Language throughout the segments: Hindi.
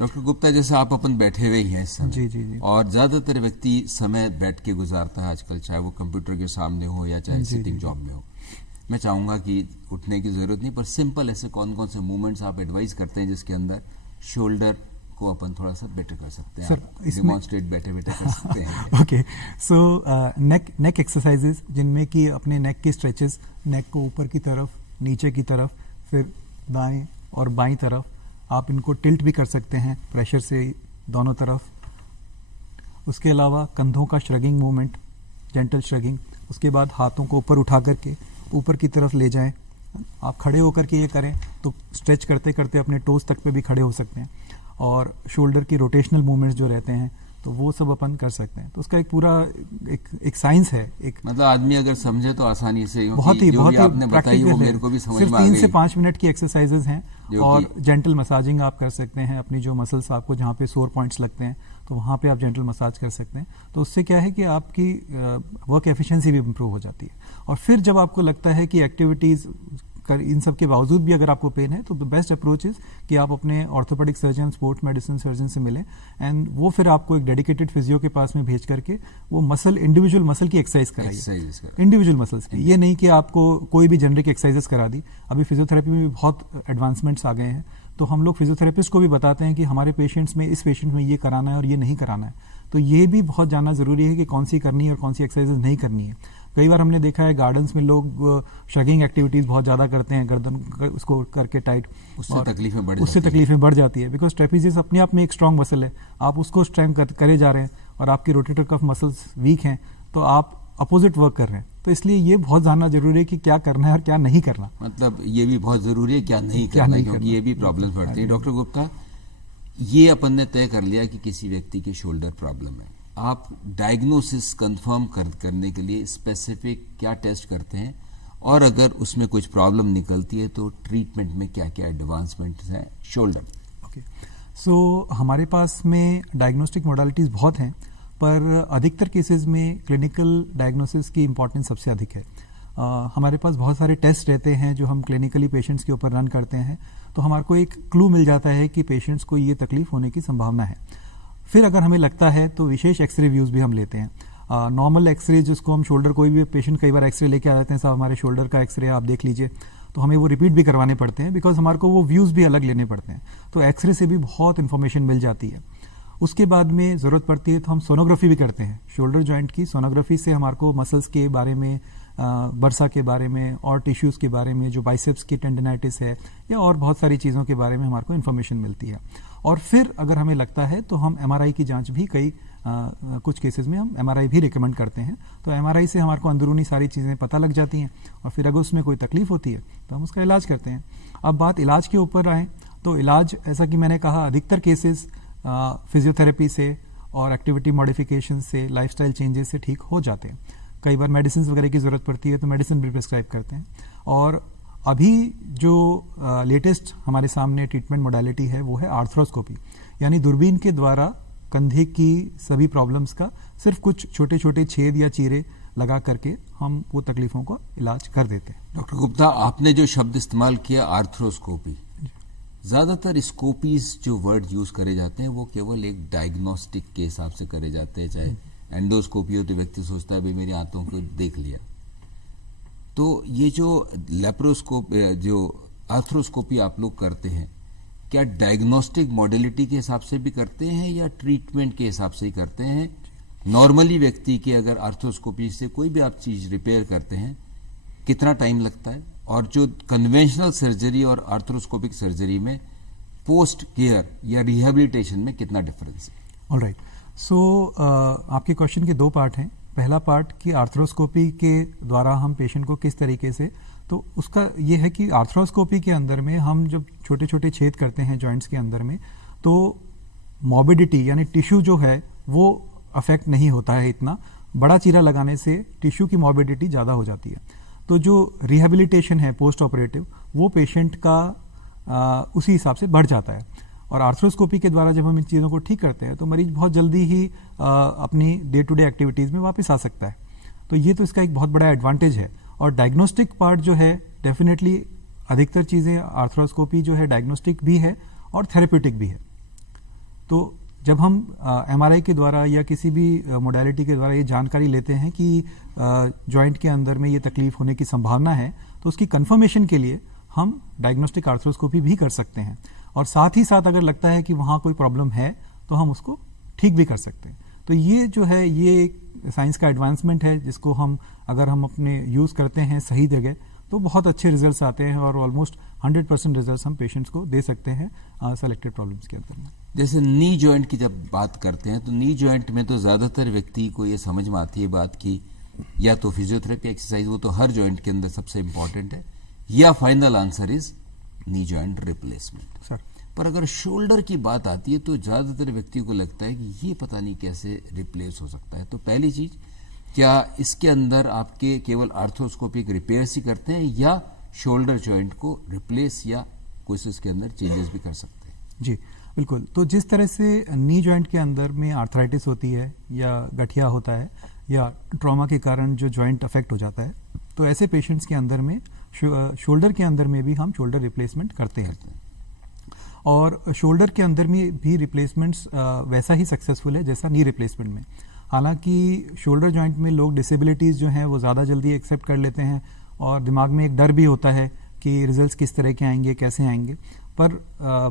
डॉक्टर गुप्ता, जैसे आप अपन बैठे हुए ही हैं इस समय, जी। और ज्यादातर व्यक्ति समय बैठ के गुजारता है आजकल, चाहे वो कंप्यूटर के सामने हो या चाहे सिटिंग जॉब में हो। मैं चाहूंगा कि उठने की जरूरत नहीं, पर सिंपल ऐसे कौन कौन से मूवमेंट्स आप एडवाइस करते हैं जिसके अंदर शोल्डर को अपन थोड़ा सा बेटर कर सकते हैं? सर, डिमॉन्स्ट्रेट बैठे बैठे कर सकते हैं। ओके, सो नेक एक्सरसाइजेज, जिनमें कि अपने नेक की स्ट्रेचेस, नेक को ऊपर की तरफ, नीचे की तरफ, फिर दाएं और बाईं तरफ, आप इनको टिल्ट भी कर सकते हैं प्रेशर से दोनों तरफ। उसके अलावा कंधों का श्रगिंग मूवमेंट, जेंटल श्रगिंग। उसके बाद हाथों को ऊपर उठा करके ऊपर की तरफ ले जाएं। आप खड़े होकर के ये करें तो स्ट्रेच करते करते अपने टोज तक पे भी खड़े हो सकते हैं। और शोल्डर की रोटेशनल मूवमेंट्स जो रहते हैं तो वो सब अपन कर सकते हैं। तो उसका एक पूरा एक साइंस है। एक मतलब आदमी अगर समझे तो आसानी से, बहुत ही आपने बताई वो मेरे को भी समझ में आ गई। सिर्फ 3 से 5 मिनट की एक्सरसाइजेज हैं। और जेंटल मसाजिंग आप कर सकते हैं अपनी जो मसल्स, आपको जहाँ पे सोर पॉइंट्स लगते हैं तो वहाँ पे आप जेंटल मसाज कर सकते हैं। तो उससे क्या है कि आपकी वर्क एफिशिएंसी भी इम्प्रूव हो जाती है। और फिर जब आपको लगता है कि एक्टिविटीज इन सब के बावजूद भी अगर आपको पेन है तो द बेस्ट अप्रोच इज कि आप अपने orthopaedic surgeon, sports medicine surgeon से मिलें, एंड वो फिर आपको एक डेडिकेटेड फिजियो के पास में भेज करके वो इंडिविजुअल मसल की एक्सरसाइज कराइए, इंडिविजुअल मसल्स की। ये नहीं कि आपको कोई भी जेनरिक एक्सरसाइजेस करा दी। अभी फिजियोथेरेपी में भी बहुत एडवांसमेंट्स आ गए हैं, तो हम लोग फिजियोथेरेपिस्ट को भी बताते हैं कि हमारे पेशेंट्स में, इस पेशेंट में ये कराना है और ये नहीं कराना है। तो ये भी बहुत जानना जरूरी है कि कौन सी करनी है और कौन सी एक्सरसाइजेज नहीं करनी है। कई बार हमने देखा है गार्डन्स में लोग शगिंग एक्टिविटीज बहुत ज्यादा करते हैं, गर्दन उसको करके टाइट, उससे तकलीफें बढ़ जाती है। बिकॉज ट्रेपेजियस अपने आप में एक स्ट्रांग मसल है, आप उसको स्ट्रेंथ करे जा रहे हैं और आपकी रोटेटर कफ मसल्स वीक हैं, तो आप अपोजिट वर्क कर रहे हैं। तो इसलिए ये बहुत जानना जरूरी है कि क्या करना है और क्या नहीं करना। मतलब ये भी बहुत जरूरी है क्या नहीं करना, क्योंकि ये भी प्रॉब्लम बढ़ती है। डॉक्टर गुप्ता, ये अपन ने तय कर लिया कि किसी व्यक्ति की शोल्डर प्रॉब्लम है, आप डायग्नोसिस कंफर्म करने के लिए स्पेसिफिक क्या टेस्ट करते हैं, और अगर उसमें कुछ प्रॉब्लम निकलती है तो ट्रीटमेंट में क्या क्या एडवांसमेंट हैं शोल्डर? ओके, सो हमारे पास में डायग्नोस्टिक मोडालिटीज बहुत हैं, पर अधिकतर केसेस में क्लिनिकल डायग्नोसिस की इंपॉर्टेंस सबसे अधिक है। हमारे पास बहुत सारे टेस्ट रहते हैं जो हम क्लिनिकली पेशेंट्स के ऊपर रन करते हैं, तो हमारे को एक क्लू मिल जाता है कि पेशेंट्स को ये तकलीफ होने की संभावना है। फिर अगर हमें लगता है तो विशेष एक्सरे व्यूज भी हम लेते हैं। नॉर्मल एक्सरे जिसको हम शोल्डर, कोई भी पेशेंट कई बार एक्सरे लेके आ जाते हैं, साहब हमारे शोल्डर का एक्सरे आप देख लीजिए, तो हमें वो रिपीट भी करवाने पड़ते हैं, बिकॉज हमारे को वो व्यूज भी अलग लेने पड़ते हैं। तो एक्सरे से भी बहुत इंफॉर्मेशन मिल जाती है। उसके बाद में जरूरत पड़ती है तो हम सोनोग्राफी भी करते हैं, शोल्डर जॉइंट की सोनोग्राफी से हमारे को मसल्स के बारे में, बर्सा के बारे में और टिश्यूज के बारे में, जो बाइसेप्स की टेंडिनाइटिस है या और बहुत सारी चीज़ों के बारे में हमारे को इन्फॉर्मेशन मिलती है। और फिर अगर हमें लगता है तो हम एमआरआई की जांच भी कुछ केसेस में हम एमआरआई भी रिकमेंड करते हैं। तो एमआरआई से हमारे को अंदरूनी सारी चीज़ें पता लग जाती हैं, और फिर अगर उसमें कोई तकलीफ होती है तो हम उसका इलाज करते हैं। अब बात इलाज के ऊपर आए तो इलाज, ऐसा कि मैंने कहा, अधिकतर केसेस फिजियोथेरेपी से और एक्टिविटी मॉडिफिकेशन से, लाइफस्टाइल चेंजेस से ठीक हो जाते हैं। कई बार मेडिसिन वगैरह की जरूरत पड़ती है तो मेडिसिन भी प्रिस्क्राइब करते हैं। और अभी जो लेटेस्ट हमारे सामने ट्रीटमेंट मोडालिटी है वो है आर्थ्रोस्कोपी, यानी दूरबीन के द्वारा कंधे की सभी प्रॉब्लम्स का सिर्फ कुछ छोटे छोटे छेद या चीरे लगा करके हम वो तकलीफों का इलाज कर देते हैं। डॉक्टर गुप्ता, आपने जो शब्द इस्तेमाल किया आर्थ्रोस्कोपी, ज्यादातर स्कोपीज जो वर्ड यूज करे जाते हैं वो केवल एक डायग्नोस्टिक के हिसाब से करे जाते हैं। चाहे एंडोस्कोपी हो तो व्यक्ति सोचता है भाई मेरी आंतों को देख लिया। तो ये जो लेप्रोस्कोप, जो आर्थ्रोस्कोपी आप लोग करते हैं, क्या डायग्नोस्टिक मॉडलिटी के हिसाब से भी करते हैं या ट्रीटमेंट के हिसाब से ही करते हैं? नॉर्मली व्यक्ति के अगर आर्थ्रोस्कोपी से कोई भी आप चीज रिपेयर करते हैं, कितना टाइम लगता है? और जो कन्वेंशनल सर्जरी और आर्थ्रोस्कोपिक सर्जरी में पोस्ट केयर या रिहेबिलिटेशन में कितना डिफरेंस है? ऑलराइट, सो आपके क्वेश्चन के 2 पार्ट हैं। पहला पार्ट कि आर्थ्रोस्कोपी के द्वारा हम पेशेंट को किस तरीके से, तो उसका ये है कि आर्थ्रोस्कोपी के अंदर में हम जब छोटे छोटे छेद करते हैं जॉइंट्स के अंदर में, तो मॉर्बिडिटी यानी टिश्यू जो है वो अफेक्ट नहीं होता है इतना। बड़ा चीरा लगाने से टिश्यू की मॉर्बिडिटी ज़्यादा हो जाती है। तो जो रिहेबिलिटेशन है पोस्ट ऑपरेटिव, वो पेशेंट का उसी हिसाब से बढ़ जाता है। और आर्थ्रोस्कोपी के द्वारा जब हम इन चीज़ों को ठीक करते हैं तो मरीज बहुत जल्दी ही अपनी डे टू डे एक्टिविटीज़ में वापस आ सकता है। तो ये तो इसका एक बहुत बड़ा एडवांटेज है। और डायग्नोस्टिक पार्ट जो है, डेफिनेटली अधिकतर चीज़ें आर्थ्रोस्कोपी जो है डायग्नोस्टिक भी है और थेरेप्यूटिक भी है। तो जब हम MRI के द्वारा या किसी भी मोडालिटी के द्वारा ये जानकारी लेते हैं कि जॉइंट के अंदर में ये तकलीफ होने की संभावना है, तो उसकी कंफर्मेशन के लिए हम डायग्नोस्टिक आर्थ्रोस्कोपी भी कर सकते हैं। और साथ ही साथ अगर लगता है कि वहाँ कोई प्रॉब्लम है तो हम उसको ठीक भी कर सकते हैं। तो ये जो है ये एक साइंस का एडवांसमेंट है, जिसको हम अगर हम अपने यूज़ करते हैं सही जगह तो बहुत अच्छे रिजल्ट्स आते हैं और ऑलमोस्ट 100% रिजल्ट्स हम पेशेंट्स को दे सकते हैं सेलेक्टेड प्रॉब्लम्स के अंदर में। जैसे नी जॉइंट की जब बात करते हैं तो नी जॉइंट में तो ज़्यादातर व्यक्ति को ये समझ में आती है बात की या तो फिजियोथेरेपी एक्सरसाइज, वो तो हर जॉइंट के अंदर सबसे इंपॉर्टेंट है, या final answer is knee joint replacement. Sir, पर अगर शोल्डर की बात आती है तो ज़्यादातर व्यक्ति को लगता है कि ये पता नहीं कैसे रिप्लेस हो सकता है। तो पहली चीज़, क्या इसके अंदर आपके केवल आर्थ्रोस्कोपिक रिपेयर्स ही करते हैं या शोल्डर जॉइंट को रिप्लेस या कुछ इसके अंदर चेंजेस भी कर सकते हैं? जी बिल्कुल। तो जिस तरह से नी जॉइंट के अंदर में आर्थराइटिस होती है या गठिया होता है या ट्रॉमा के कारण जो जॉइंट अफेक्ट हो जाता है, तो ऐसे पेशेंट्स के अंदर में शोल्डर के अंदर में भी हम शोल्डर रिप्लेसमेंट करते हैं। और शोल्डर के अंदर में भी रिप्लेसमेंट्स वैसा ही सक्सेसफुल है जैसा नी रिप्लेसमेंट में। हालांकि शोल्डर जॉइंट में लोग डिसेबिलिटीज़ जो हैं वो ज़्यादा जल्दी एक्सेप्ट कर लेते हैं और दिमाग में एक डर भी होता है कि रिजल्ट्स किस तरह के आएंगे, कैसे आएंगे। पर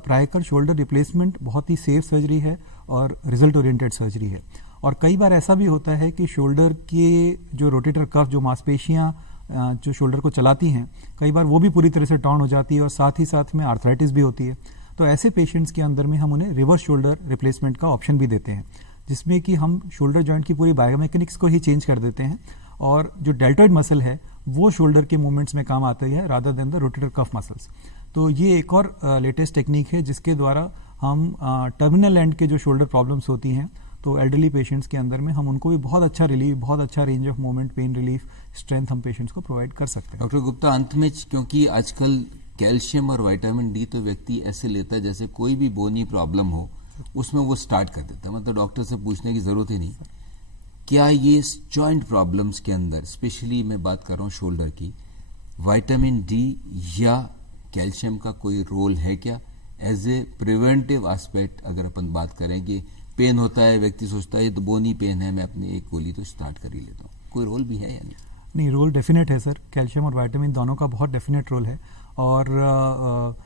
प्रायकर शोल्डर रिप्लेसमेंट बहुत ही सेफ सर्जरी है और रिजल्ट ओरिएंटेड सर्जरी है। और कई बार ऐसा भी होता है कि शोल्डर के जो रोटेटर कफ, जो मांसपेशियाँ जो शोल्डर को चलाती हैं, कई बार वो भी पूरी तरह से टॉर्न हो जाती है और साथ ही साथ में आर्थराइटिस भी होती है। तो ऐसे पेशेंट्स के अंदर में हम उन्हें रिवर्स शोल्डर रिप्लेसमेंट का ऑप्शन भी देते हैं, जिसमें कि हम शोल्डर जॉइंट की पूरी बायोमैकेनिक्स को ही चेंज कर देते हैं और जो डेल्टॉइड मसल है वो शोल्डर के मूवमेंट्स में काम आती है rather than the rotator cuff muscles. तो ये एक और लेटेस्ट टेक्निक है जिसके द्वारा हम टर्मिनल एंड के जो शोल्डर प्रॉब्लम्स होती हैं, तो एल्डरली पेशेंट्स के अंदर में हम उनको भी बहुत अच्छा रिलीफ, बहुत अच्छा range of movement, pain relief, strength हम पेशेंट्स को प्रोवाइड कर सकते हैं। डॉक्टर गुप्ता, अंत में, क्योंकि आजकल कैल्शियम और विटामिन डी तो व्यक्ति ऐसे लेता है जैसे कोई भी बोनी प्रॉब्लम हो उसमें वो स्टार्ट कर देता है, मतलब डॉक्टर से पूछने की जरूरत ही नहीं। क्या ये जॉइंट प्रॉब्लम्स के अंदर, स्पेशली मैं बात कर रहा हूँ शोल्डर की, विटामिन डी या कैल्शियम का कोई रोल है क्या एज ए प्रिवेंटिव एस्पेक्ट? अगर अपन बात करें कि पेन होता है, व्यक्ति सोचता है ये तो बोनी पेन है, मैं अपनी एक गोली तो स्टार्ट कर ही लेता हूँ, कोई रोल भी है या नहीं? नहीं, रोल डेफिनेट है सर। कैल्शियम और विटामिन दोनों का बहुत डेफिनेट रोल है और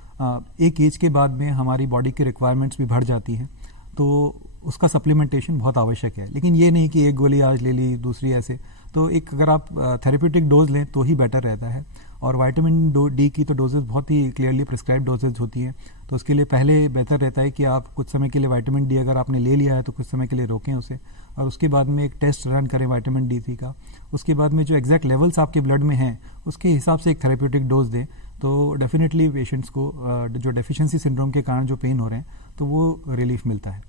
एक एज के बाद में हमारी बॉडी की रिक्वायरमेंट्स भी बढ़ जाती हैं, तो उसका सप्लीमेंटेशन बहुत आवश्यक है। लेकिन ये नहीं कि एक गोली आज ले ली, दूसरी ऐसे। तो एक अगर आप थेरेप्यूटिक डोज लें तो ही बेटर रहता है। और विटामिन डी की तो डोजेज बहुत ही क्लियरली प्रिस्क्राइब डोजेज होती हैं, तो उसके लिए पहले बेहतर रहता है कि आप कुछ समय के लिए विटामिन डी अगर आपने ले लिया है तो कुछ समय के लिए रोकें उसे, और उसके बाद में एक टेस्ट रन करें विटामिन डी का। उसके बाद में जो एग्जैक्ट लेवल्स आपके ब्लड में हैं उसके हिसाब से एक थेरेप्यूटिक डोज दें, तो डेफिनेटली पेशेंट्स को जो डेफिशिएंसी सिंड्रोम के कारण जो पेन हो रहे हैं तो वो रिलीफ मिलता है।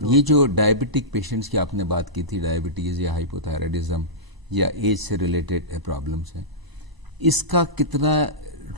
तो ये जो डायबिटिक पेशेंट्स की आपने बात की थी, डायबिटीज या हाइपोथायराइडिज्म या एज से रिलेटेड प्रॉब्लम्स हैं, इसका कितना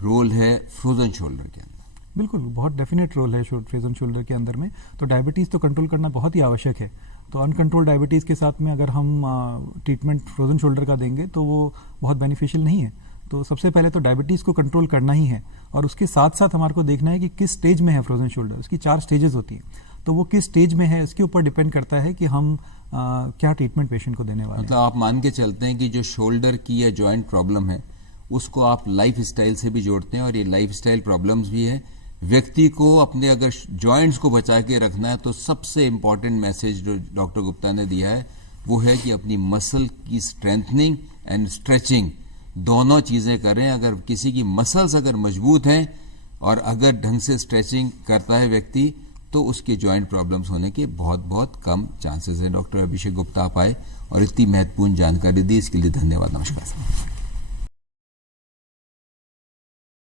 रोल है फ्रोजन शोल्डर के अंदर? बिल्कुल, बहुत डेफिनेट रोल है फ्रोजन शोल्डर के अंदर में। तो डायबिटीज़ तो कंट्रोल करना बहुत ही आवश्यक है। तो अनकंट्रोल डायबिटीज़ के साथ में अगर हम ट्रीटमेंट फ्रोजन शोल्डर का देंगे तो वो बहुत बेनिफिशियल नहीं है। तो सबसे पहले तो डायबिटीज़ को कंट्रोल करना ही है और उसके साथ साथ हमारे को देखना है कि किस स्टेज में है फ्रोजन शोल्डर। उसकी 4 स्टेजेस होती हैं, तो वो किस स्टेज में है इसके ऊपर डिपेंड करता है कि हम क्या ट्रीटमेंट पेशेंट को देने वाले हैं। मतलब आप मान के चलते हैं कि जो शोल्डर की या जॉइंट प्रॉब्लम है उसको आप लाइफ स्टाइल से भी जोड़ते हैं, और ये लाइफ स्टाइल प्रॉब्लम्स भी है। व्यक्ति को अपने अगर जॉइंट्स को बचा के रखना है तो सबसे इंपॉर्टेंट मैसेज जो डॉक्टर गुप्ता ने दिया है वो है कि अपनी मसल की स्ट्रेंथनिंग एंड स्ट्रेचिंग दोनों चीजें करें। अगर किसी की मसल्स अगर मजबूत हैं और अगर ढंग से स्ट्रेचिंग करता है व्यक्ति तो उसके जॉइंट प्रॉब्लम्स होने के बहुत बहुत कम चांसेस हैं। डॉक्टर अभिषेक गुप्ता आप आए और इतनी महत्वपूर्ण जानकारी दी, इसके लिए धन्यवाद। नमस्कार।